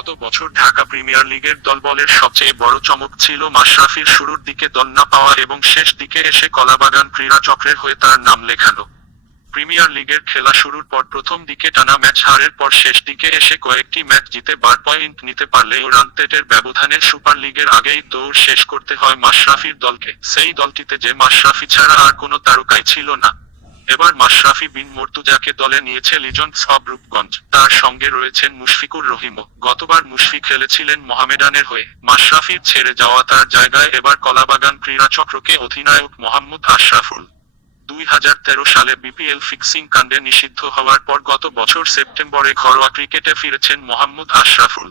গত বছর ঢাকা প্রিমিয়ার লিগের দলবলের সবচেয়ে বড় চমক ছিল মাশরাফির শুরুর দিকে দল না পাওয়া এবং শেষ দিকে এসে কলাবাগান ক্রীড়া চক্রের হয়ে তার নাম লেখানো। প্রিমিয়ার লিগের খেলা শুরুর পর প্রথম দিকে টানা ম্যাচ হারের পর শেষ দিকে এসে কয়েকটি ম্যাচ জিতে 12 পয়েন্ট নিতে পারলেও রানরেটের ব্যবধানে সুপার লিগের আগেই দৌড় শেষ করতে হয় মাশরাফির দলকে। সেই দলটিতে যে মাশরাফি ছাড়া আর কোনো তারকাই ছিল না। এবার মাশরাফি বিন মর্তুজাকে দলে নিয়েছে লিজেন্ডস অব রূপগঞ্জ। তার সঙ্গে রয়েছেন মুশফিকুর রহিমও। গতবার মুশফিক খেলেছিলেন মোহামেডানের হয়ে। মাশরাফির ছেড়ে যাওয়া তার জায়গায় এবার কলাবাগান ক্রীড়া চক্রকে অধিনায়ক মোহাম্মদ আশরাফুল। 2013 সালে বিপিএল ফিক্সিং কাণ্ডে নিষিদ্ধ হওয়ার পর গত বছর সেপ্টেম্বরে ঘরোয়া ক্রিকেটে ফিরেছেন মোহাম্মদ আশরাফুল।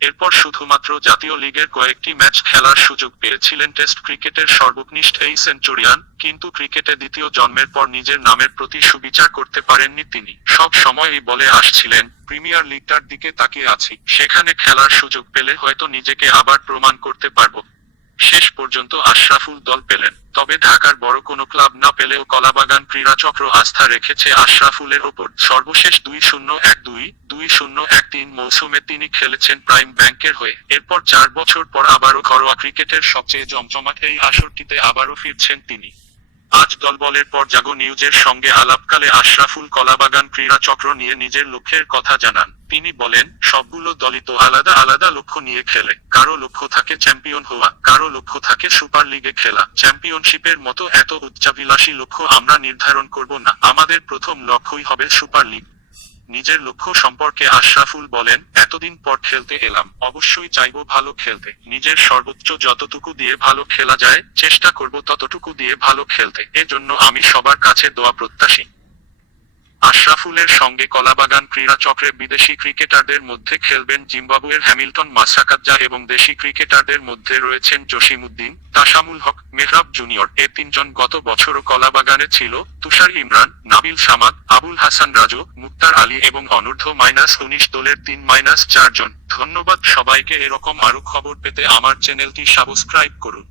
এরপর শুধুমাত্র জাতীয় লিগের কয়েকটি ম্যাচ খেলার সুযোগ পেয়েছিলেন। টেস্ট ক্রিকেটের সর্বকনিষ্ঠ এই সেঞ্চুরিয়ান কিন্তু ক্রিকেটে দ্বিতীয় জন্মের পর নিজের নামের প্রতি সুবিচার করতে পারেননি তিনি। সব সময়ই বলে আসছিলেন, প্রিমিয়ার লিগটার দিকে তাকিয়ে আছি, সেখানে খেলার সুযোগ পেলে হয়তো নিজেকে আবার প্রমাণ করতে পারবো। শেষ পর্যন্ত আশরাফুল দল পেলেন। তবে ঢাকার বড় কোনো ক্লাব না পেলেও কলাবাগান ক্রীড়া চক্র আস্থা রেখেছে আশরাফুলের ওপর। সর্বশেষ 2012-2013 মৌসুমে তিনি খেলেছেন প্রাইম ব্যাংকের হয়ে। এরপর 4 বছর পর আবারও ঘরোয়া ক্রিকেটের সবচেয়ে জমজমাট এই আসরটিতে আবারও ফিরছেন তিনি। আজ দলবলের পর জাগো নিউজের সঙ্গে আলাপকালে আশরাফুল কলাবাগান ক্রীড়া চক্র নিয়ে নিজের লক্ষ্যের কথা জানান। তিনি বলেন, সবগুলো দলই তো আলাদা আলাদা লক্ষ্য নিয়ে খেলে। কারো লক্ষ্য থাকে চ্যাম্পিয়ন হওয়া, কারো লক্ষ্য থাকে সুপার লিগে খেলা। চ্যাম্পিয়নশিপের মতো এত উচ্চাভিলাষী লক্ষ্য আমরা নির্ধারণ করব না। আমাদের প্রথম লক্ষ্যই হবে সুপার লিগ। নিজের লক্ষ্য সম্পর্কে আশরাফুল বলেন, এতদিন পর খেলতে এলাম, অবশ্যই চাইবো ভালো খেলতে। নিজের সর্বোচ্চ যতটুকু দিয়ে ভালো খেলা যায় চেষ্টা করব ততটুকু দিয়ে ভালো খেলতে। এজন্য আমি সবার কাছে দোয়া প্রত্যাশী। আশরাফুলের সঙ্গে কলাবাগান ক্রীড়া চক্রে বিদেশি ক্রিকেটারদের মধ্যে খেলবেন জিম্বাবুয়ের হ্যামিল্টন মাসাকাজ্জা এবং দেশি ক্রিকেটারদের মধ্যে রয়েছেন জসিমউদ্দিন, তাসামুল হক, মেহরাব জুনিয়র। এ তিনজন গত বছরও কলাবাগানে ছিল। তুষার ইমরান, নাবিল সামাদ, আবুল হাসান রাজু, মুক্তার আলী এবং অনূর্ধ্ব-19 দলের 3-4 জন। ধন্যবাদ সবাইকে। এরকম আরো খবর পেতে আমার চ্যানেলটি সাবস্ক্রাইব করুন।